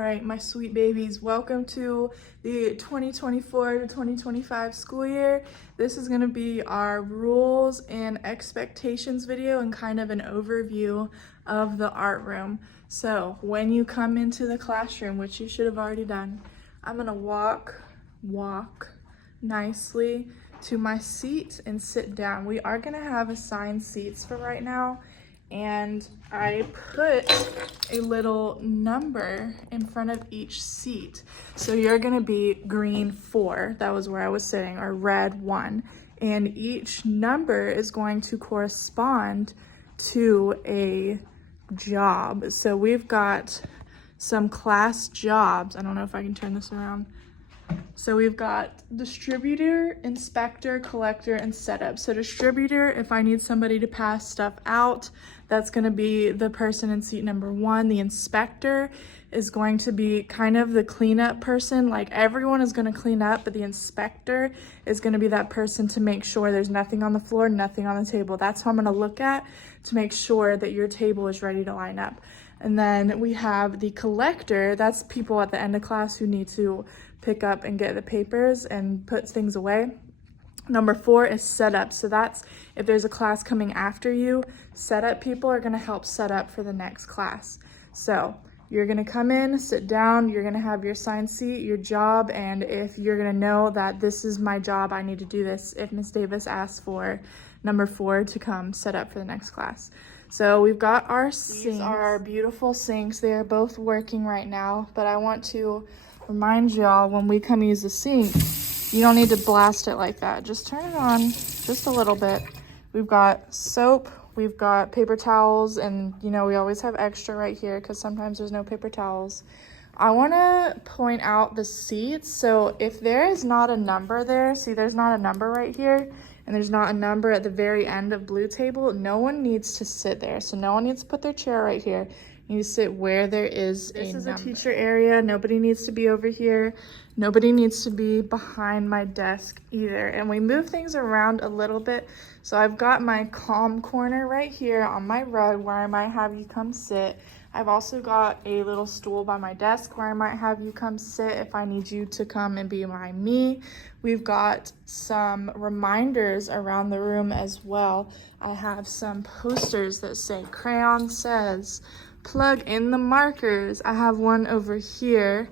All right, my sweet babies, welcome to the 2024 to 2025 school year. This is going to be our rules and expectations video and kind of an overview of the art room. So when you come into the classroom, which you should have already done, I'm going to walk nicely to my seat and sit down. We are going to have assigned seats for right now. And I put a little number in front of each seat. So you're gonna be green 4, that was where I was sitting, or red 1. And each number is going to correspond to a job. So we've got some class jobs. I don't know if I can turn this around. So we've got distributor, inspector, collector, and setup. So distributor, if I need somebody to pass stuff out, that's going to be the person in seat number 1. The inspector is going to be kind of the cleanup person. Like everyone is going to clean up, but the inspector is going to be that person to make sure there's nothing on the floor, nothing on the table. That's what I'm going to look at to make sure that your table is ready to line up. And then we have the collector. That's people at the end of class who need to pick up and get the papers and put things away. Number 4 is setup. So that's if there's a class coming after you, setup people are going to help set up for the next class. So you're going to come in, sit down, you're going to have your assigned seat, your job, and if you're going to know that this is my job, I need to do this if Miss Davis asks for number 4 to come set up for the next class. So we've got our sinks. These are our beautiful sinks. They are both working right now, but I want to remind y'all when we come use the sink, you don't need to blast it like that. Just turn it on just a little bit. We've got soap, we've got paper towels, and you know, we always have extra right here because sometimes there's no paper towels. I want to point out the seats. So if there is not a number there, see there's not a number right here, and there's not a number at the very end of blue table, no one needs to sit there. So no one needs to put their chair right here. You need to sit where there is a number. This is a teacher area. Nobody needs to be over here. Nobody needs to be behind my desk either. And we move things around a little bit. So I've got my calm corner right here on my rug where I might have you come sit. I've also got a little stool by my desk where I might have you come sit if I need you to come and be my me. We've got some reminders around the room as well. I have some posters that say crayon says, plug in the markers. I have one over here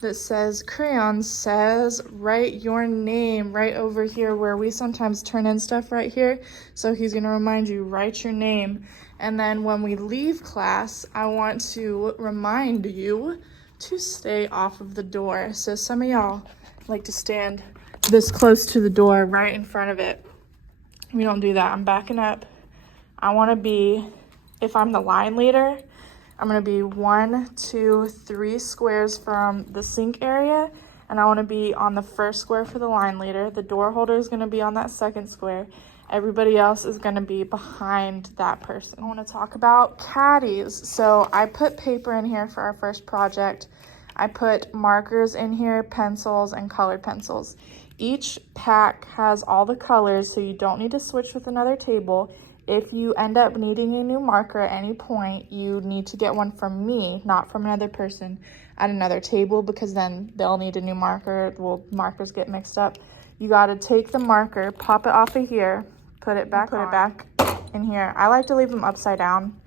that says crayon says, write your name right over here where we sometimes turn in stuff right here. So he's gonna remind you, write your name. And then when we leave class, I want to remind you to stay off of the door. So some of y'all like to stand this close to the door, right in front of it. We don't do that. I'm backing up. I wanna be, if I'm the line leader, I'm gonna be 1, 2, 3 squares from the sink area, and I wanna be on the first square for the line leader. The door holder is gonna be on that second square. Everybody else is gonna be behind that person. I wanna talk about caddies. So I put paper in here for our first project. I put markers in here, pencils, and colored pencils. Each pack has all the colors, so you don't need to switch with another table. If you end up needing a new marker at any point, you need to get one from me, not from another person at another table, because then they'll need a new marker. Well, markers get mixed up. You got to take the marker, pop it off of here, put it back in here. I like to leave them upside down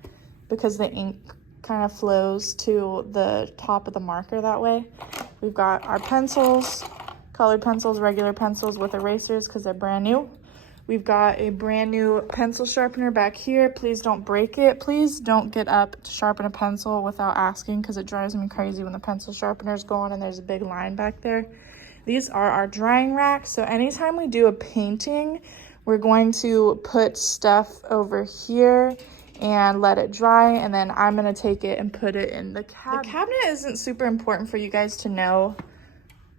because the ink kind of flows to the top of the marker that way. We've got our pencils, colored pencils, regular pencils with erasers because they're brand new. We've got a brand new pencil sharpener back here. Please don't break it. Please don't get up to sharpen a pencil without asking because it drives me crazy when the pencil sharpener's going and there's a big line back there. These are our drying racks. So anytime we do a painting, we're going to put stuff over here and let it dry, and then I'm going to take it and put it in the cabinet. The cabinet isn't super important for you guys to know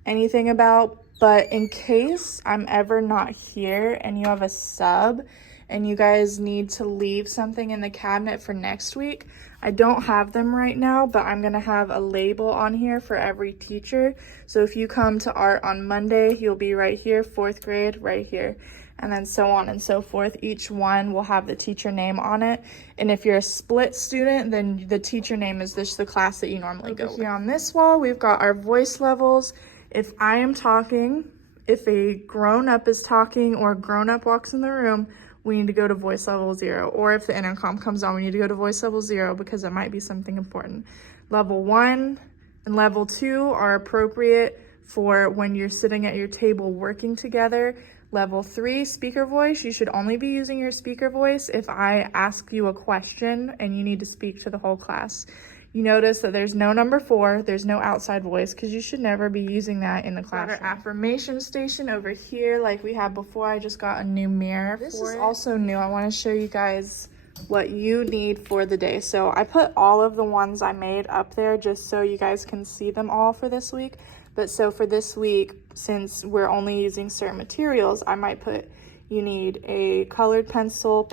anything about, but in case I'm ever not here and you have a sub and you guys need to leave something in the cabinet for next week, I don't have them right now, but I'm gonna have a label on here for every teacher. So if you come to art on Monday, you'll be right here, 4th grade, right here. and then so on and so forth. Each one will have the teacher name on it. And if you're a split student, then the teacher name is just the class that you normally go with. Here on this wall, we've got our voice levels. If I am talking, if a grown-up is talking or a grown-up walks in the room, we need to go to voice level 0. Or if the intercom comes on, we need to go to voice level 0 because it might be something important. Level 1 and level 2 are appropriate for when you're sitting at your table working together. Level 3, speaker voice, you should only be using your speaker voice if I ask you a question and you need to speak to the whole class. You notice that there's no number 4, there's no outside voice, because you should never be using that in the classroom. Our affirmation station over here, like we had before, I just got a new mirror for it. This is also new. I want to show you guys what you need for the day. So I put all of the ones I made up there just so you guys can see them all for this week. But so for this week, since we're only using certain materials, I might put, you need a colored pencil,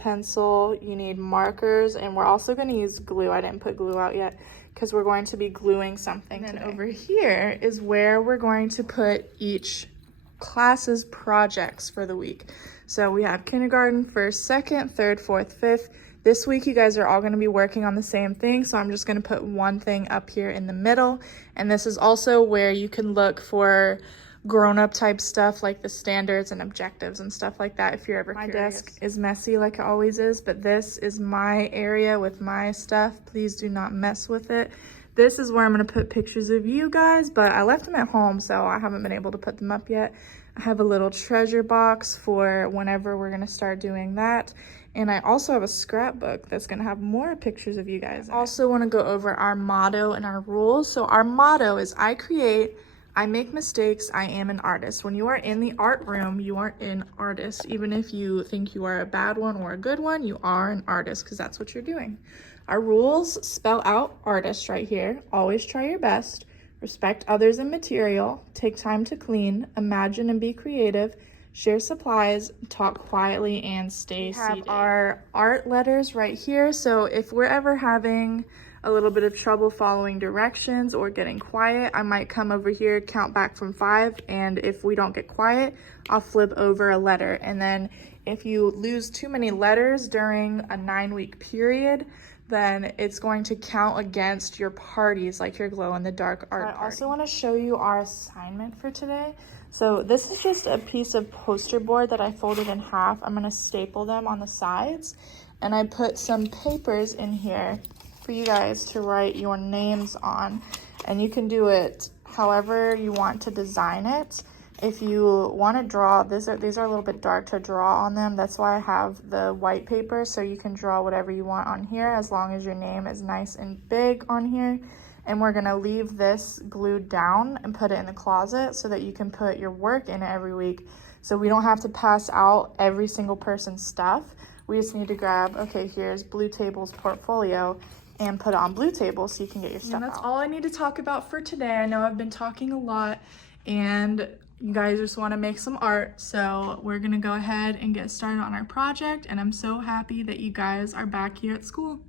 you need markers, and we're also going to use glue. I didn't put glue out yet because we're going to be gluing something today. Over here is where we're going to put each class's projects for the week. So we have kindergarten, 1st, 2nd, 3rd, 4th, 5th. This week, you guys are all going to be working on the same thing, so I'm just going to put one thing up here in the middle. And this is also where you can look for grown-up type stuff like the standards and objectives and stuff like that if you're ever curious. My desk is messy like it always is, but this is my area with my stuff. Please do not mess with it. This is where I'm going to put pictures of you guys, but I left them at home, so I haven't been able to put them up yet. I have a little treasure box for whenever we're going to start doing that. And I also have a scrapbook that's going to have more pictures of you guys. I also want to go over our motto and our rules. So our motto is I create, I make mistakes, I am an artist. When you are in the art room, you are an artist. Even if you think you are a bad one or a good one, you are an artist because that's what you're doing. Our rules spell out artist right here. Always try your best. Respect others and material. Take time to clean. Imagine and be creative. Share supplies, talk quietly, and stay seated. We have our art letters right here. So if we're ever having a little bit of trouble following directions or getting quiet, I might come over here, count back from 5, and if we don't get quiet, I'll flip over a letter. And then if you lose too many letters during a 9-week period, then it's going to count against your parties, like your glow-in-the-dark art party. I also want to show you our assignment for today. So this is just a piece of poster board that I folded in half. I'm going to staple them on the sides, and I put some papers in here for you guys to write your names on, and you can do it however you want to design it. If you want to draw, these are a little bit dark to draw on them. That's why I have the white paper, so you can draw whatever you want on here as long as your name is nice and big on here. And we're going to leave this glued down and put it in the closet so that you can put your work in it every week. So we don't have to pass out every single person's stuff. We just need to grab, okay, here's Blue Table's portfolio, and put it on Blue Table so you can get your stuff out. And that's all I need to talk about for today. I know I've been talking a lot, and you guys just want to make some art, so we're going to go ahead and get started on our project, and I'm so happy that you guys are back here at school.